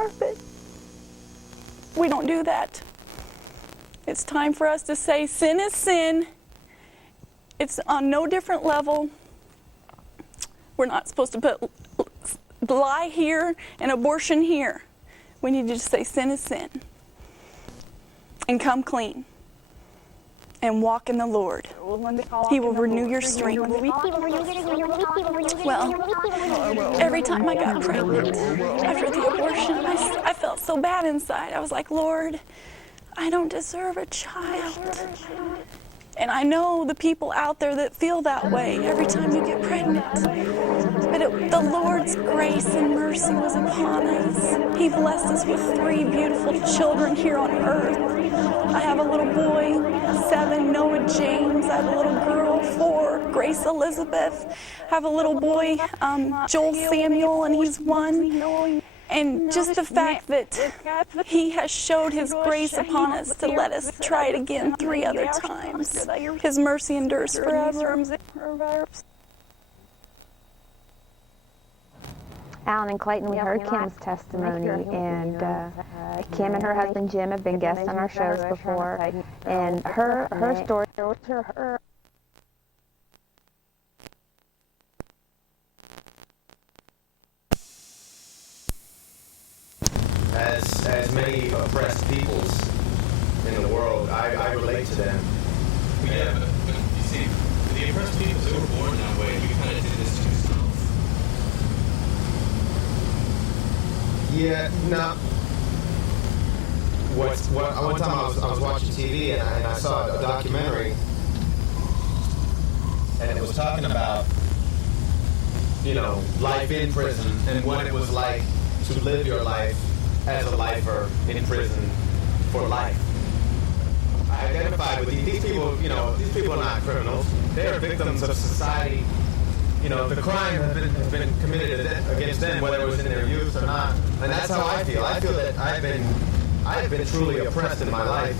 carpet. We don't do that. It's time for us to say sin is sin. It's on no different level. We're not supposed to put lie here and abortion here. We need to just say sin is sin. And come clean. And walk in the Lord. He will renew your strength. Well, every time I got pregnant after the abortion, I felt so bad inside. I was like, Lord, I don't deserve a child. And I know the people out there that feel that way every time you get pregnant. But the Lord's grace and mercy was upon us. He blessed us with 3 beautiful children here on earth. I have a little boy, 7, Noah James. I have a little girl, 4, Grace Elizabeth. I have a little boy, Joel Samuel, and he's 1. And just the fact that He has showed His grace upon us to let us try it again 3 other times. His mercy endures forever. Alan and Clayton, we heard Kim's testimony, and Kim and her husband Jim have been guests on our shows before, and her story. As many oppressed peoples in the world, I relate to them. Yeah, but you see, the oppressed peoples, they were born that way. You kind of did this to yourself. Yeah, no. One time I was watching TV and I saw a documentary, and it was talking about, life in prison and what it was like to live your life as a lifer in prison for life. I identified with these people. These people are not criminals. They are victims of society. The crime has been committed against them, whether it was in their youth or not. And that's how I feel. I feel that I've been truly oppressed in my life.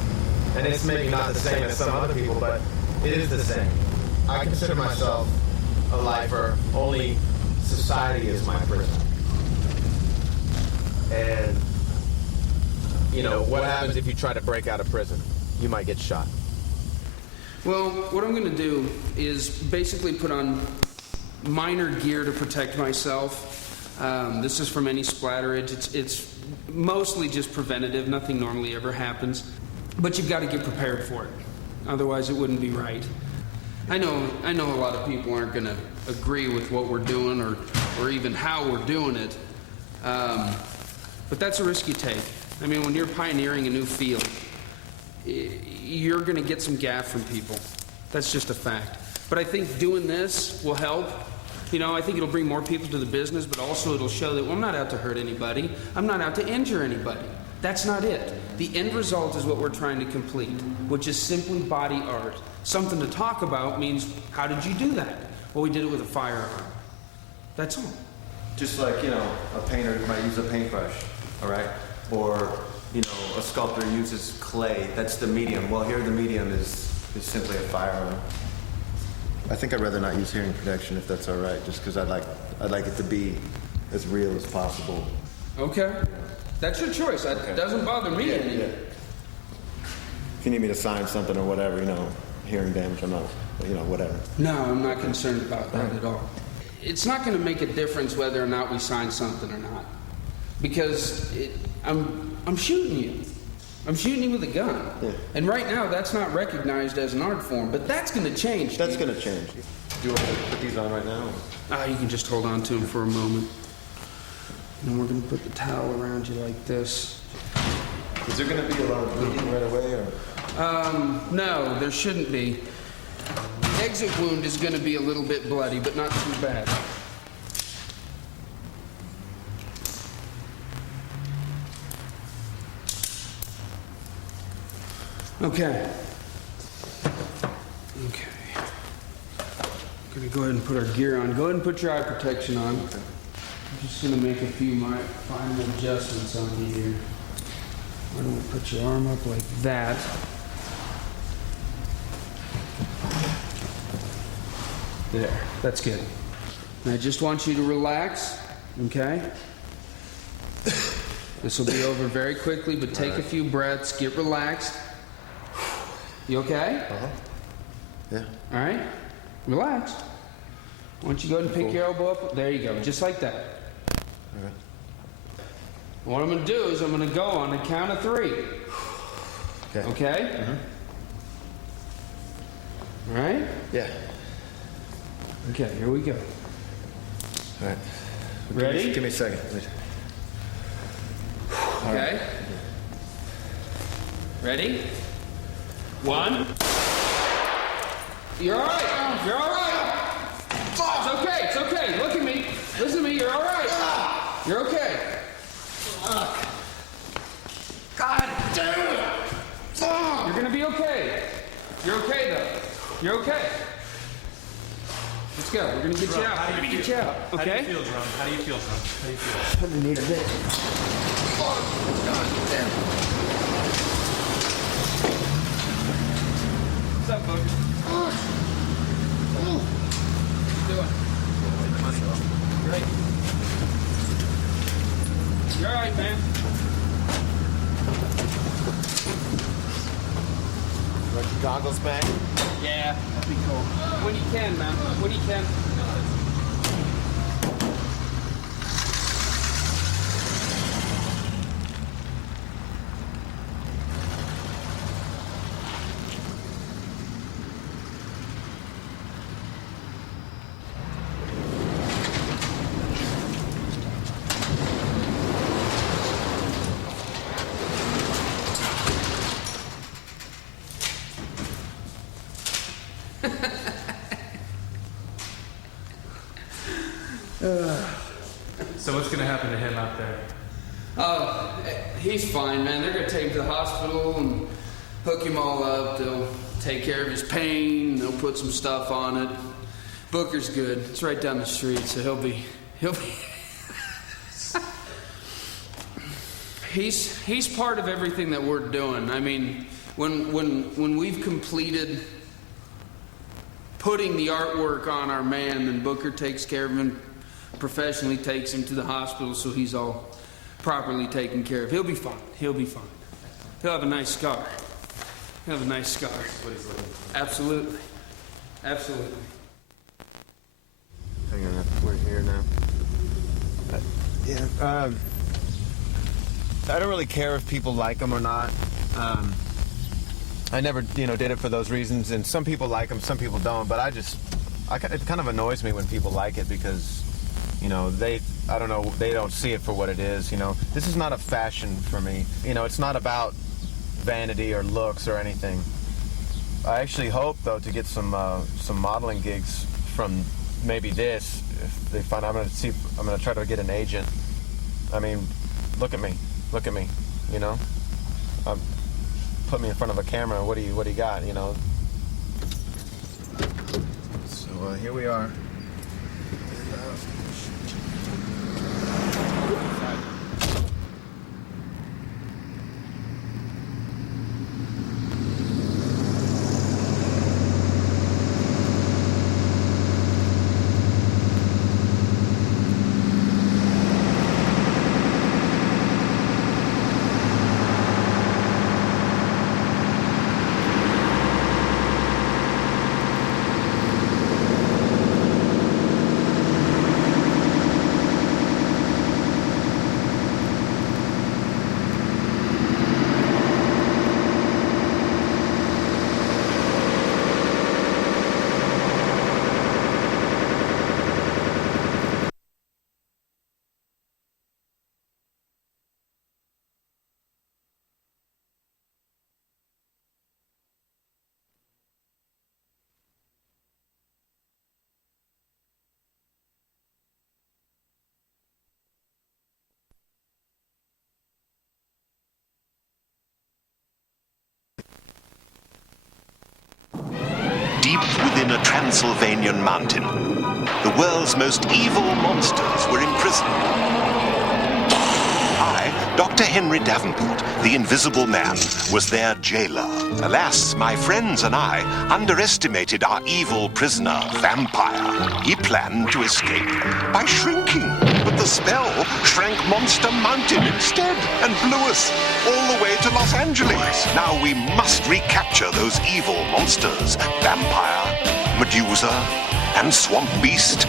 And it's maybe not the same as some other people, but it is the same. I consider myself a lifer. Only society is my prison. And, what happens if you try to break out of prison? You might get shot. Well, what I'm going to do is basically put on minor gear to protect myself. This is from any splatterage. It's mostly just preventative. Nothing normally ever happens. But you've got to get prepared for it. Otherwise, it wouldn't be right. I know a lot of people aren't going to agree with what we're doing or even how we're doing it. But that's a risk you take. I mean, when you're pioneering a new field, you're going to get some gaff from people. That's just a fact. But I think doing this will help. I think it'll bring more people to the business, but also it'll show that, I'm not out to hurt anybody. I'm not out to injure anybody. That's not it. The end result is what we're trying to complete, which is simply body art. Something to talk about means, how did you do that? Well, we did it with a firearm. That's all. Just like, a painter might use a paintbrush, all right? Or, a sculptor uses clay. That's the medium. Well, here the medium is simply a firearm. I think I'd rather not use hearing protection if that's all right, just because I'd like it to be as real as possible. Okay. That's your choice. That doesn't bother me any. Yeah. If you need me to sign something or whatever, hearing damage, I'm not, whatever. No, I'm not concerned about that at all. It's not going to make a difference whether or not we sign something or not, because I'm shooting you. I'm shooting you with a gun. Yeah. And right now, that's not recognized as an art form, but that's going to change. That's going to change. Do you want me to put these on right now? You can just hold on to them for a moment. And we're going to put the towel around you like this. Is there going to be a lot of bleeding right away, or? No, there shouldn't be. The exit wound is going to be a little bit bloody, but not too bad. Okay. I'm going to go ahead and put our gear on. Go ahead and put your eye protection on. I'm just going to make a few final adjustments on you here. Why don't we put your arm up like that? There. That's good. And I just want you to relax, okay? This will be over very quickly, but take a few breaths. Get relaxed. You okay? Yeah. All right? Relax. Why don't you go ahead and pick your elbow up? There you go, just like that. All right. What I'm going to do is I'm going to go on the count of 3. Okay. Okay? All right? Yeah. Okay, here we go. All right. Ready? Give me a second. Okay? Ready? 1. You're all right. You're all right. It's okay. It's okay. Look at me. Listen to me. You're all right. You're okay. God damn it! You're going to be okay. You're okay, though. You're okay. Let's go. We're going to get you out. We're going to get you out. Okay? How do you feel, Drum? How do you feel, Drum? How do you feel? I need a bit. God damn. What's up, Booker? What you doing? Great. You're all right, man. Want your goggles back? Yeah, that'd be cool. When you can, man. When you can. So what's gonna happen to him out there? He's fine, man. They're gonna take him to the hospital and hook him all up. They'll take care of his pain. They'll put some stuff on it. Booker's good. It's right down the street, so he'll be. He's part of everything that we're doing. I mean, when we've completed putting the artwork on our man, then Booker takes care of him, professionally takes him to the hospital so he's all properly taken care of. He'll be fine. He'll be fine. He'll have a nice scar. He'll have a nice scar. That's what he's looking for. Absolutely. Absolutely. Hang on, we're here now. I don't really care if people like them or not. I never, did it for those reasons. And some people like them, some people don't. But it kind of annoys me when people like it because, they don't see it for what it is. This is not a fashion for me. It's not about vanity or looks or anything. I actually hope though to get some modeling gigs from maybe this. If they find, I'm gonna try to get an agent. I mean, look at me. Put me in front of a camera. What do you got? So here we are. Deep within a Transylvanian mountain, the world's most evil monsters were imprisoned. I, Dr. Henry Davenport, the Invisible Man, was their jailer. Alas, my friends and I underestimated our evil prisoner, Vampire. He planned to escape by shrinking, but the spell, shrank Monster Mountain instead and blew us all the way to Los Angeles. Now we must recapture those evil monsters, Vampire, Medusa, and Swamp Beast.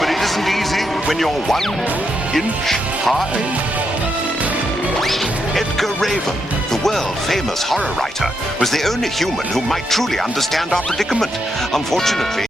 But it isn't easy when you're 1 inch high. Edgar Raven, the world-famous horror writer, was the only human who might truly understand our predicament. Unfortunately,